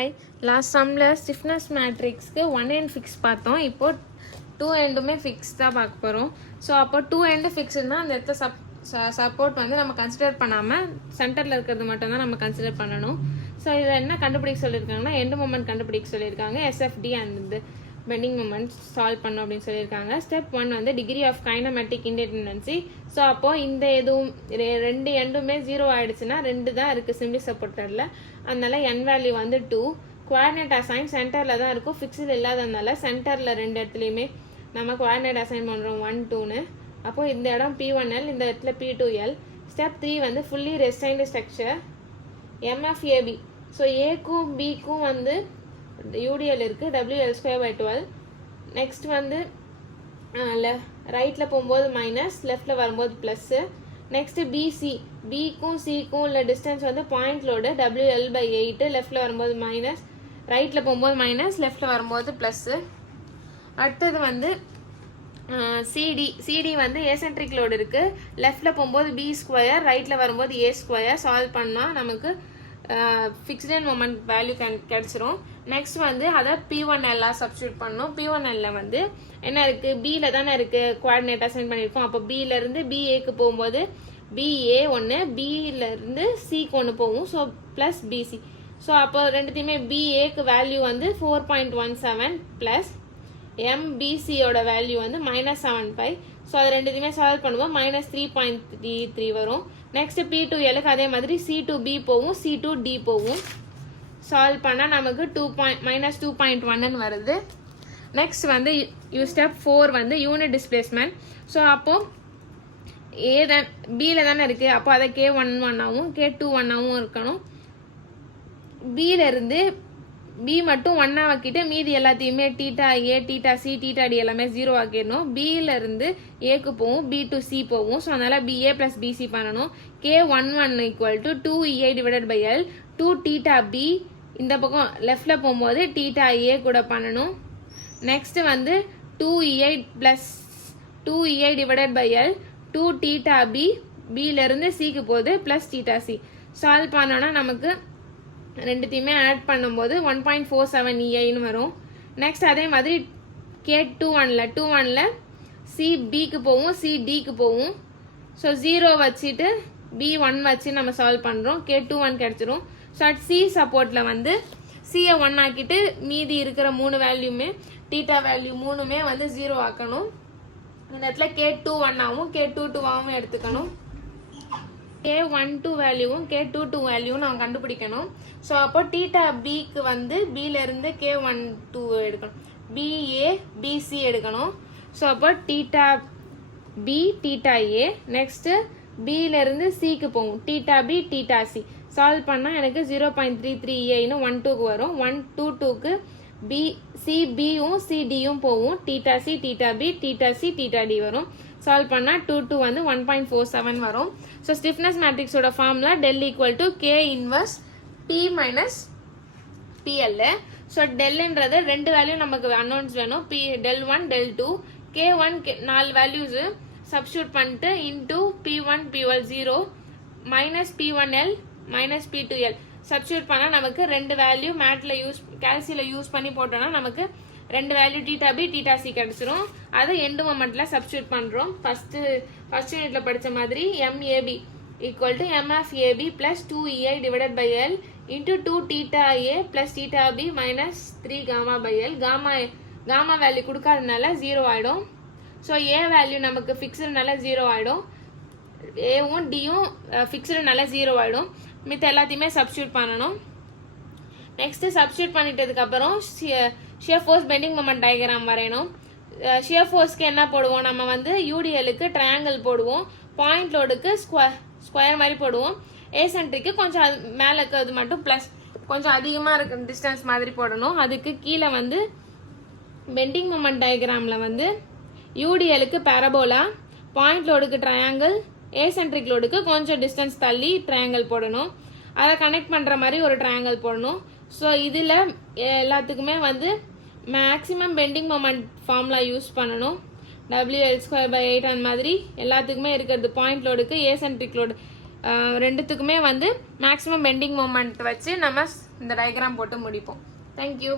Hi, last சம்மில் stiffness மேட்ரிக்ஸ்க்கு 1 end fix பார்த்தோம். இப்போது 2 endமே ஃபிக்ஸ் தான் பார்க்க போகிறோம். ஸோ அப்போ 2 end ஃபிக்ஸ்னா அந்த இடத்த சப்போர்ட் வந்து நம்ம கன்சிடர் பண்ணாமல் சென்டரில் இருக்கிறது மட்டும்தான் நம்ம கன்சிடர் பண்ணணும். ஸோ இதில் என்ன கண்டுபிடிக்க சொல்லியிருக்காங்கன்னா எண்டு மொமெண்ட் கண்டுபிடிக்க சொல்லியிருக்காங்க. SFD and bending moment solve பண்ணணும் அப்படின்னு சொல்லியிருக்காங்க. ஸ்டெப் 1 வந்து degree of kinematic independency. So அப்போது இந்த எதுவும் 2 எண்டுமே 0 ஆகிடுச்சுன்னா 2 தான் இருக்குது சிம்பிளி சப்போர்ட்டரில். அதனால n வேல்யூ வந்து 2. குவாடினேட் அசைன் சென்டரில் தான் இருக்கும், ஃபிக்ஸில் இல்லாததுனால சென்டரில் 2 இடத்துலையுமே நம்ம குவாடினேட் அசைன் பண்ணுறோம் 1 2ன்னு. அப்போது இந்த இடம் P1L, இந்த இடத்துல P2L. ஸ்டெப் 3 வந்து ஃபுல்லி ரெஸ்டைன்டு ஸ்ட்ரக்சர் MFAB. ஸோ ஏக்கும் பிக்கும் வந்து UDL இருக்குது, WL²/12. நெக்ஸ்ட் வந்து ரைட்டில் போகும்போது மைனஸ், லெஃப்டில் வரும்போது ப்ளஸ்ஸு. நெக்ஸ்ட்டு பிசி, பிக்கும் சிக்கும் உள்ள டிஸ்டன்ஸ் வந்து பாயிண்ட் லோடு WL/8. லெஃப்டில் வரும்போது மைனஸ், ரைட்டில் போகும்போது மைனஸ், லெஃப்டில் வரும்போது ப்ளஸ்ஸு. அடுத்தது வந்து சிடி வந்து ஏசென்ட்ரிக் லோடு இருக்குது, லெஃப்டில் போகும்போது B², ரைட்டில் வரும்போது A². சால்வ் பண்ணால் நமக்கு ஃபிக்ஸ்ட் அண்ட் மொமெண்ட் வேல்யூ கிடச்சிரும். நெக்ஸ்ட் வந்து அதை P1L சப்ஸ்டியூட் பண்ணணும். P1L வந்து என்ன இருக்குது, பியில் தானே இருக்குது, குவாடினேட் அசைன் பண்ணியிருக்கோம். அப்போ பியிலேருந்து BAக்கு போகும்போது BA ஒன்று, பியிலேருந்து Cக்கு ஒன்று போகும். So plus BC. ஸோ அப்போ ரெண்டுத்தையுமே BAக்கு வேல்யூ வந்து 4.17 ப்ளஸ் MBCயோட வேல்யூ வந்து -75. ஸோ அது ரெண்டுத்தையுமே சால்வ் பண்ணுவோம், -3.33 வரும். நெக்ஸ்ட் P2Lக்கு அதே மாதிரி C2B போகும், C2D போகும். சால்வ் பண்ணால் நமக்கு -2.1 வருது. நெக்ஸ்ட் வந்து ஸ்டெப் 4 வந்து யூனிட் டிஸ்பிளேஸ்மெண்ட். ஸோ அப்போது பியில் தானே இருக்குது, அப்போ அதை K11ஆகவும் K21ஆகவும் இருக்கணும். பியிலேருந்து பி மட்டும் 1 ஆக்கிட்டு மீதி எல்லாத்தையுமே தீட்டா ஏ, தீட்டா சி, தீட்டா டி எல்லாமே 0 ஆக்கிடணும். பியிலேருந்து ஏக்கு போகும், B to C போகும். ஸோ அதனால் BA + BC பண்ணணும். K11 = 2EI/L 2 theta B. இந்த பக்கம் லெஃப்டில் போகும்போது தீட்டா ஏ கூட பண்ணணும். நெக்ஸ்ட்டு வந்து 2EI / 2 தீட்டா பி, பியிலேருந்து சிக்கு போகுது, ப்ளஸ் தீட்டா சி. சால்வ் பண்ணோன்னா நமக்கு ரெண்டுத்தையுமே ஆட் பண்ணும்போது 1.47 EIன்னு வரும். நெக்ஸ்ட் அதே மாதிரி K21ல் சி பிக்கு போகும், சி டிக்கு போகும். ஸோ 0 வச்சுட்டு B1 வச்சு நம்ம சால்வ் பண்ணுறோம், K21 கிடச்சிரும். ஸோ அட் சி சப்போர்ட்டில் வந்து சியை 1 ஆக்கிட்டு மீதி இருக்கிற 3 வேல்யூமே தீட்டா வேல்யூ 3மே வந்து 0 ஆக்கணும். இந்த இடத்துல K21ஆகவும் K22ஆகவும் எடுத்துக்கணும். K12 வேல்யூவும் K22 வேல்யூவும் நம்ம கண்டுபிடிக்கணும். ஸோ அப்போ தீட்டா பிக்கு வந்து பியிலேருந்து K12 எடுக்கணும், BA BC எடுக்கணும். ஸோ அப்போ theta B theta A, next பியிலேருந்து சிக்கு போகும், theta B theta C. Solve பண்ணால் எனக்கு 0.33 EIன்னு 1-2க்கு வரும். 1-2க்கு சிபியும் சிடியும் போகும், theta C theta B theta C theta D வரும். சால்வ் பண்ணால் 2 வந்து 1.47 வரும். ஸோ ஸ்டிஃப்னஸ் மேட்ரிக்ஸோட formula del = K inverse P - PL. So டெல்ன்றது 2 வேல்யூ நமக்கு அன்னோன்ஸ் வேணும், del1 del2. K1 4 values substitute பண்ணிட்டு into P1 PL 0 -P1L -P2L substitute பண்ணால் நமக்கு 2 வேல்யூ மேட்டில் கேல்சியில் யூஸ் பண்ணி போட்டோன்னா நமக்கு 2 value theta B theta C கிடச்சிரும். அதை எண்டு மொமெண்ட்டில் சப்ஸ்டியூட் பண்ணுறோம். ஃபஸ்ட் யூனிட்டில் படித்த மாதிரி MAB = MFAB + 2EI/L × 2 theta A + theta B -3 γ/L. Gamma value கொடுக்காதனால 0 ஆகிடும். ஸோ ஏ வேல்யூ நமக்கு ஃபிக்ஸ்டுனால 0 ஆகிடும், ஏவும் டியும் ஃபிக்ஸ்டுனால 0 ஆகிடும். மித்த எல்லாத்தையுமே சப்ஸ்டியூட் பண்ணணும். நெக்ஸ்ட்டு சப்ஸ்டியூட் பண்ணிட்டதுக்கப்புறம் shear force bending moment diagram வரையணும். ஷியர் ஃபோர்ஸ்க்கு என்ன போடுவோம், நம்ம வந்து UDLக்கு ட்ரையாங்கிள் போடுவோம், பாயிண்ட் லோடுக்கு ஸ்கொயர் மாதிரி போடுவோம், ஏசென்ட்ரிக்கு கொஞ்சம் மேலே இருக்கிறது மட்டும் ப்ளஸ் கொஞ்சம் அதிகமாக இருக்கிற டிஸ்டன்ஸ் மாதிரி போடணும். அதுக்கு கீழே வந்து பெண்டிங் மொமெண்ட் டயக்ராமில் வந்து UDLக்கு பேரபோலா, பாயிண்ட் லோடுக்கு ட்ரையாங்கிள், ஏசென்ட்ரிக் லோடுக்கு கொஞ்சம் டிஸ்டன்ஸ் தள்ளி ட்ரையாங்கிள் போடணும். அதை கனெக்ட் பண்ணுற மாதிரி ஒரு ட்ரையாங்கிள் போடணும். ஸோ இதில் எல்லாத்துக்குமே வந்து maximum bending moment formula use பண்ணணும், WL²/8. அந்த மாதிரி எல்லாத்துக்குமே இருக்கிறது. பாயிண்ட் லோடுக்கு ஏசென்ட்ரிக் லோடு ரெண்டுத்துக்குமே வந்து மேக்ஸிமம் பெண்டிங் மொமெண்ட் வச்சு நம்ம இந்த டயக்ராம் போட்டு முடிப்போம். தேங்க்யூ.